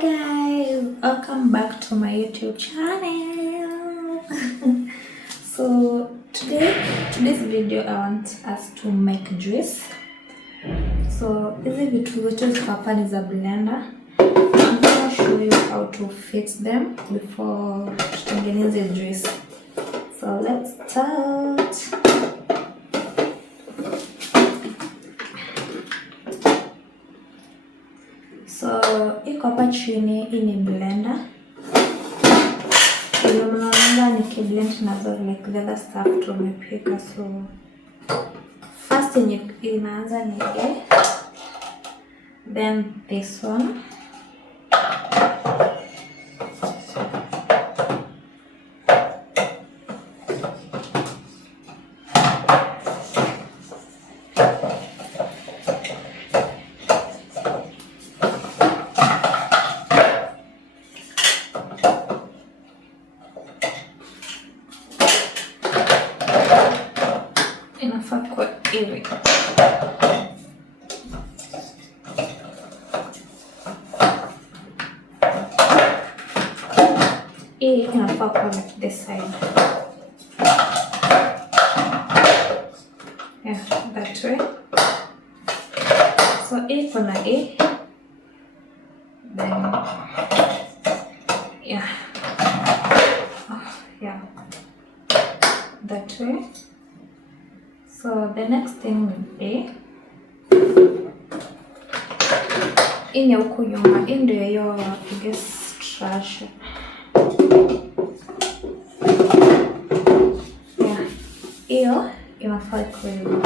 guys, welcome back to my YouTube channel. So today's video I want us to make juice. So hizi vitu zote ziko hapa ni za blender. I'm gonna show you how to fix them before tutengeneze juice. So let's start. So iko hapa chini, hii ni blender. Ile mnaona nikiblend nazo like the other stuff tumepika. So first inaanza ni A, then this one, inafaa kwa hivi. Hii inafaa kwa this side. Yeah, that way. So hii kuna A, then yeah, yeah, that way. So the next thing will be in your kuyuma in the your biggest trash. Yeah, here in a file cream.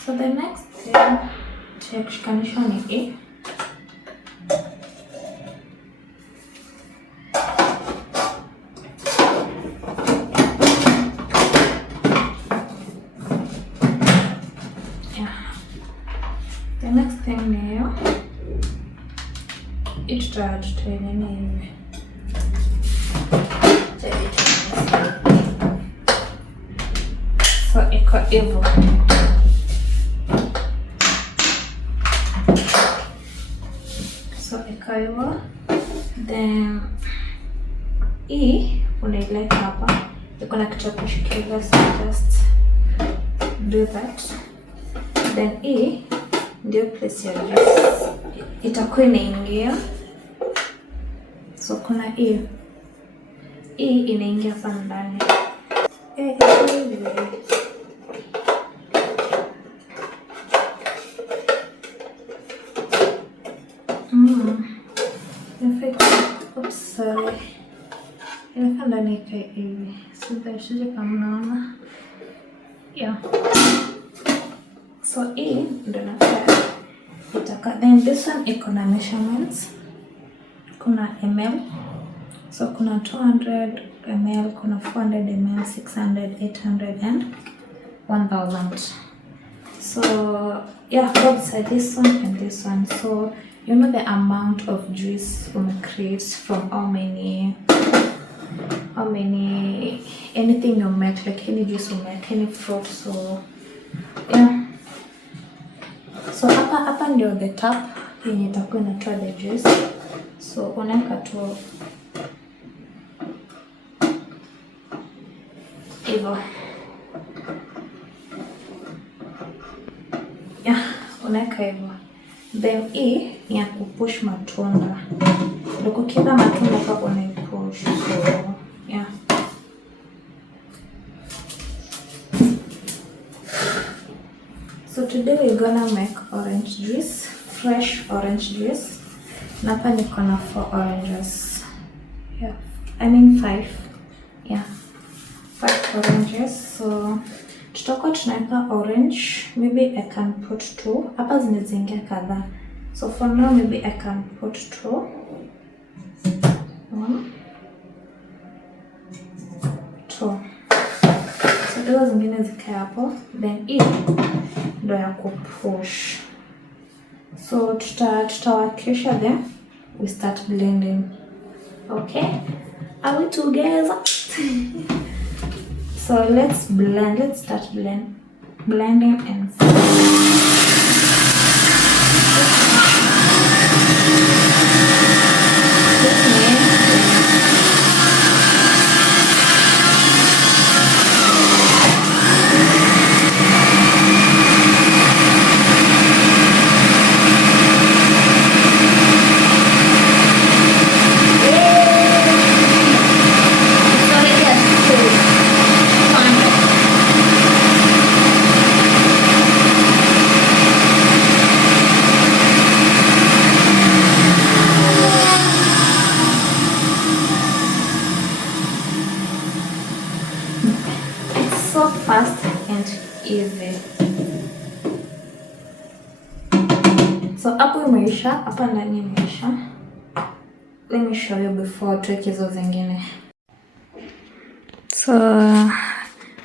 So the next thing check condition is the next thing now, it's charged to any so eco evo. So eco evo, then E unaileta hapa, iko na kitu kushikilia, so just do that. Then E ndio place ya juice itakuwa inaingia. So kuna hii inaingia hapa ndani. Oops, sorry. Inafaa ndani ikae hivi. Sije kama mnaona. Yeah. So hii ndio nafaa itaka. Then this one iko na measurements. Kuna ml. So kuna 200 ml, kuna 400 ml, 600, 800 and 1000. So yeah, both are this one and this one. So you know the amount of juice we create from how many anything you make, like any juice you make, any fruit. So yeah. So hapa ndio the tap yenye itakuwa inatoa the juice. So unaweka tu hivyo. Yeah, unaweka hivyo. Then hii ni ya kupush matunda. Ndio kila matunda kwa unaipush. So yeah. So today we're gonna make orange juice, fresh orange juice. Na hapa niko na 4 oranges. Yeah, I mean 5. Yeah, 5 oranges. So tutakuwa tunaweka orange. Maybe I can put 2. Hapa zimezingia kadhaa. So for now maybe I can put 2. 1, 2. So hizo zingine zikae hapo. Then hii ndio ya kupush. So tutawakisha then we start blending. Okay, are we together? So let's blend. Let's start blending and So hapo imeisha, hapa ndani imeisha. Let me show you before tuweke hizo zingine. So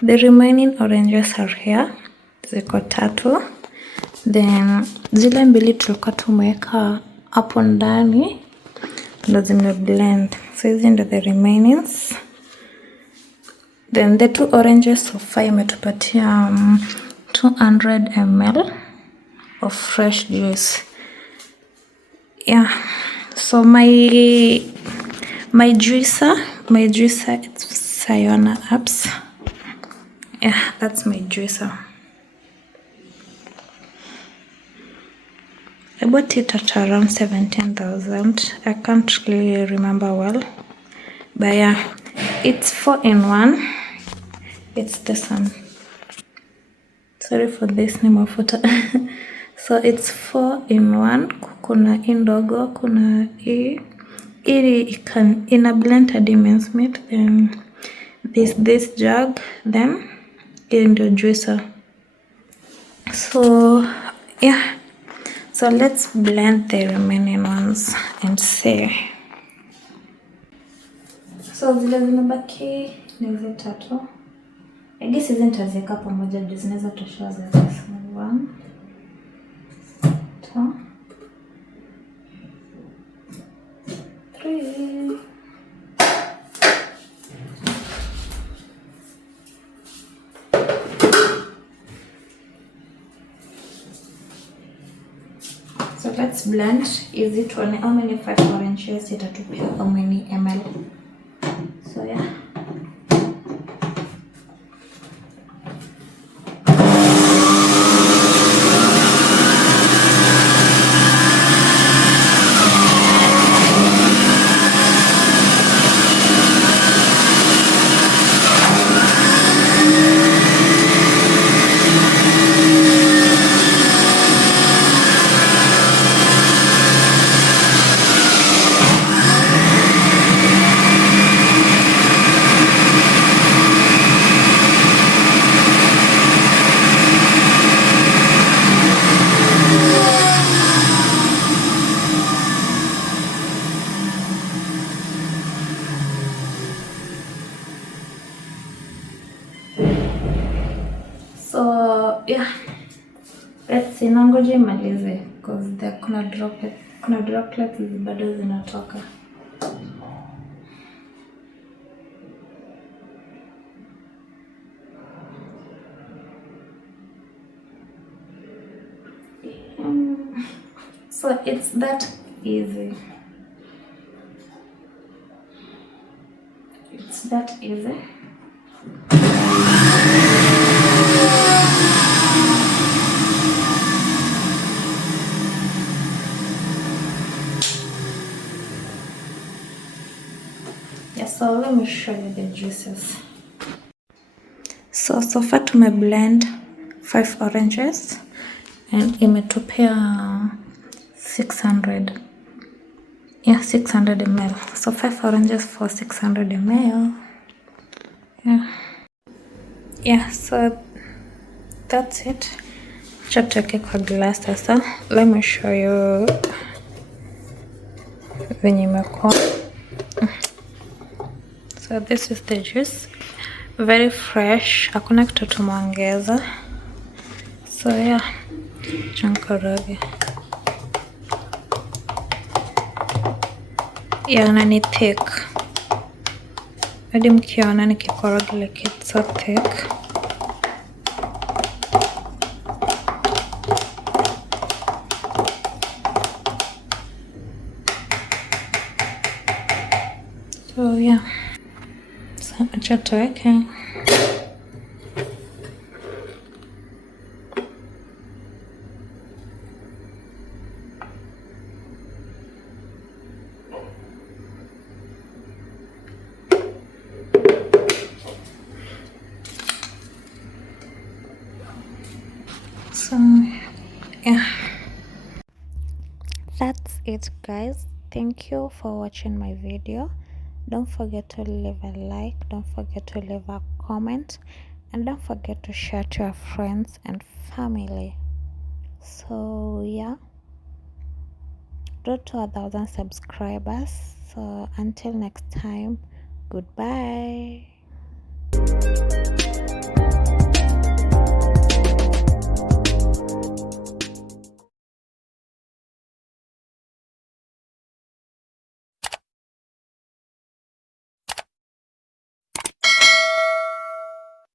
the remaining oranges are here. Ziko 3. Then zile mbili tulikuwa tumeweka hapo ndani ndo zime blend. So hizi ndo the remainings. Then the 2 oranges so far imetupatia 200 ml of fresh juice. Yeah. So my juicer it's Sayona Apps. Yeah, that's my juicer. I bought it at around 17,000. I can't really remember well, but yeah, it's 4-in-1. It's this one. Sorry for this name of photo. So it's 4-in-1. Kuna indogo, kuna ina blend hadi mince meat, then this jug, then in the juicer. So yeah, so let's blend the remaining ones and see. So zile zimebaki ni hizi 3. I guess hizi nitaziweka pamoja ndio zinaweza tosha za 1, 2, 3. So let's blend. Is it one? How many 5 oranges itatupia how many ml? So yeah. So yeah, let's see, nangoje imalize because there kuna droplets bado zinatoka. So it's that easy. It's that easy. Yeah, so let me show you the juices. So far tume blend 5 oranges and imetupea 600. Yeah, 600 ml. So 5 oranges for 600 ml. Yeah, so that's it. Chatuweke kwa glass sasa. Let me show you venye imekuwa. So this is the juice. Very fresh. Hakuna kitu tumeongeza. So yeah, chankoroge. Yeah, na ni thick. Hadi mkiona nikikoroga like it's so thick. So yeah. So acha tuweke. So yeah, that's it guys. Thank you for watching my video. Don't forget to leave a like, don't forget to leave a comment, and don't forget to share to your friends and family. So yeah, road to 1,000 subscribers. So until next time, goodbye.